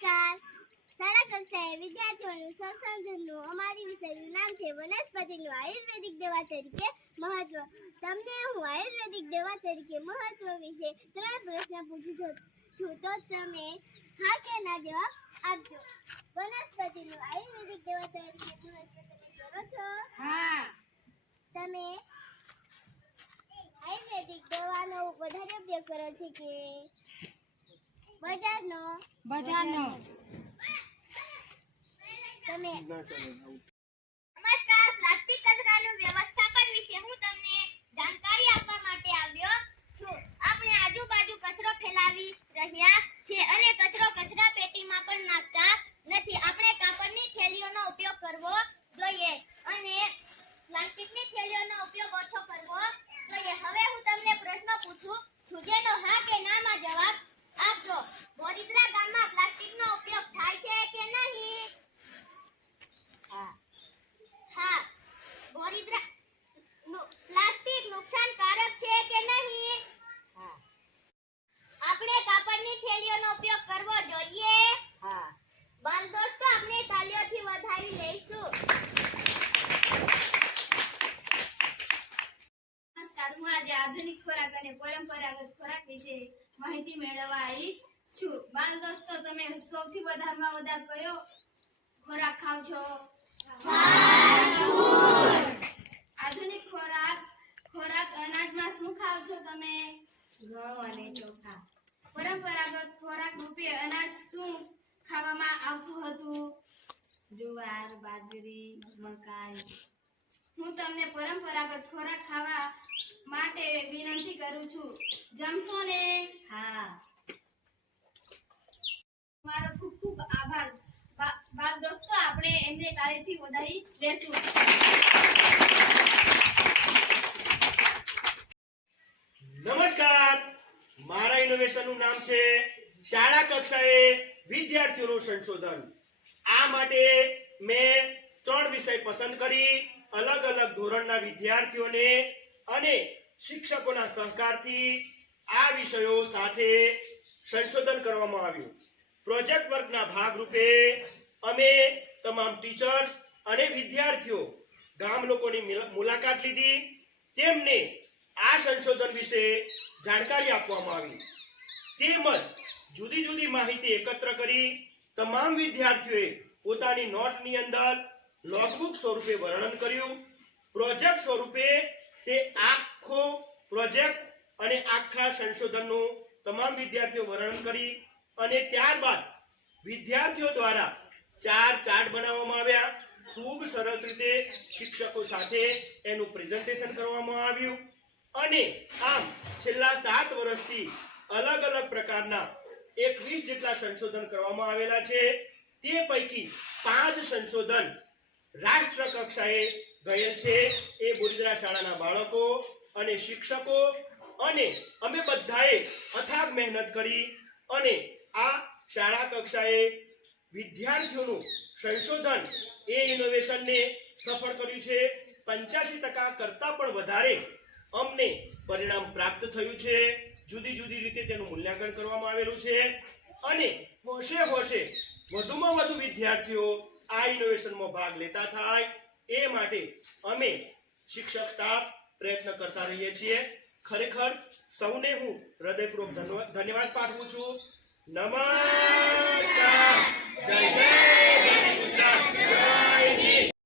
નમસ્કાર. શાળા કક્ષાએ વિદ્યાર્થીઓનું સંશોધનનું અમારી વિષયનું નામ છે વનસ્પતિનું આયુર્વેદિક દવા તરીકે મહત્વ. તમને હું આયુર્વેદિક દવા તરીકે મહત્વ વિશે 3 પ્રશ્ન પૂછું છું, તો તમે હા કે ના જવાબ આપજો. વનસ્પતિનું આયુર્વેદિક દવા તરીકે મહત્વ તમે કરો છો? હા. તમે આયુર્વેદિક દવાનો વધારે ઉપયોગ કરો છો કે બજારનો? તમે નમસ્કાર. પ્લાસ્ટિક કચરાનું વ્યવસ્થાપન વિશે હું તમને જાણકારી આપવા માટે આવ્યો છું. આપણે આજુબાજુ કચરો ફેલાવી રહ્યા છે અને કચરો કચરા પેટીમાં પણ નાખતા નથી. આપણે કાપડની થેલીઓનો ઉપયોગ કરવો જોઈએ અને પ્લાસ્ટિકની થેલીઓનો ઉપયોગ ઓછો કરવો જોઈએ. હવે હું તમને પ્રશ્ન પૂછું છું, જેનો હા કે નામાં જવાબ આપજો. બોરીદ્રા ગામમાં પ્લાસ્ટિકનો ઉપયોગ થાય છે કે નહીં? હા. બોરીદ્રા પ્લાસ્ટિક નુકસાનકારક છે કે નહીં? હા. આપણે કાપડની થેલીઓનો ઉપયોગ કરવો જોઈએ? હા. બાલ દોસ્તો, આપણે તાલીઓથી વધાવી લઈશું. નમસ્કાર. હું આજે આધુનિક ખોરાક અને પરંપરાગત ખોરાક વિશે માહિતી મેળવવા આવી છું. બાલ દોસ્તો, તમે સૌથી વધારેમાં વધારે કયો ખોરાક ખાવ છો? આધુનિક ખોરાક અનાજમાં શું ખાવ છો તમે? ઘઉં અને ચોખા. પરંપરાગત ખોરાક રૂપે અનાજ શું ખાવામાં આવતું હતું? જુવાર, બાજરી, મકાઈ. હું તમને પરંપરાગત ખોરાક ખાવા માટે વિનંતી કરું છું. જમશો ને? હા. મારો ખૂબ ખૂબ આભાર. બાળ દોસ્તો, આપણે એમને તાળીથી વધાવી લેશું. નમસ્કાર. મારા ઇનોવેશનનું નામ છે શાળા કક્ષાએ વિદ્યાર્થીઓનું સંશોધન. આ માટે મેં 3 વિષય પસંદ કરી અલગ અલગ ધોરણના વિદ્યાર્થીઓને અને શિક્ષકોના સહકારથી આ વિષયો સાથે સંશોધન કરવામાં આવ્યું. પ્રોજેક્ટ વર્કના ભાગરૂપે અમે તમામ ટીચર્સ અને વિદ્યાર્થીઓ ગામ લોકોની મુલાકાત લીધી. તેમને આ સંશોધન વિશે જાણકારી આપવામાં આવી તેમજ જુદી જુદી માહિતી એકત્ર કરી તમામ વિદ્યાર્થીઓએ પોતાની નોટની અંદર લોગબુક સ્વરૂપે વર્ણન કર્યું. પ્રોજેક્ટ સ્વરૂપે તે આખો પ્રોજેક્ટ અને આખા સંશોધનનું તમામ વિદ્યાર્થીઓ વર્ણન કરી અને ત્યારબાદ વિદ્યાર્થીઓ દ્વારા 4 ચાર્ટ બનાવવામાં આવ્યા. ખૂબ સરસ રીતે શિક્ષકો સાથે એનું પ્રેઝન્ટેશન કરવામાં આવ્યું અને આમ છેલ્લા 7 વર્ષથી અલગ અલગ પ્રકારના 21 જેટલા સંશોધન કરવામાં આવેલા છે. તે પૈકી 5 સંશોધન રાષ્ટ્ર કક્ષાએ ગયેલ છે. એ બોરીદ્રા શાળાના બાળકો અને શિક્ષકો અને અમે બધાએ અથાગ મહેનત કરી અને આ શાળા કક્ષાએ વિદ્યાર્થીઓનું સંશોધન એ ઇનોવેશનને સફળ કર્યું છે. 85% કરતાં પણ વધારે અમને પરિણામ પ્રાપ્ત થયું છે. જુદી જુદી રીતે તેનું મૂલ્યાંકન કરવામાં આવેલું છે અને હોશે વધુમાં વધુ વિદ્યાર્થીઓ આ ઇનોવેશનમાં ભાગ લેતા થાય એ માટે અમે શિક્ષક સ્ટાફ પ્રયત્ન કરતા રહીએ છીએ. ખરેખર સૌને હું હૃદયપૂર્વક ધન્યવાદ પાઠવું છું. નમસ્કાર.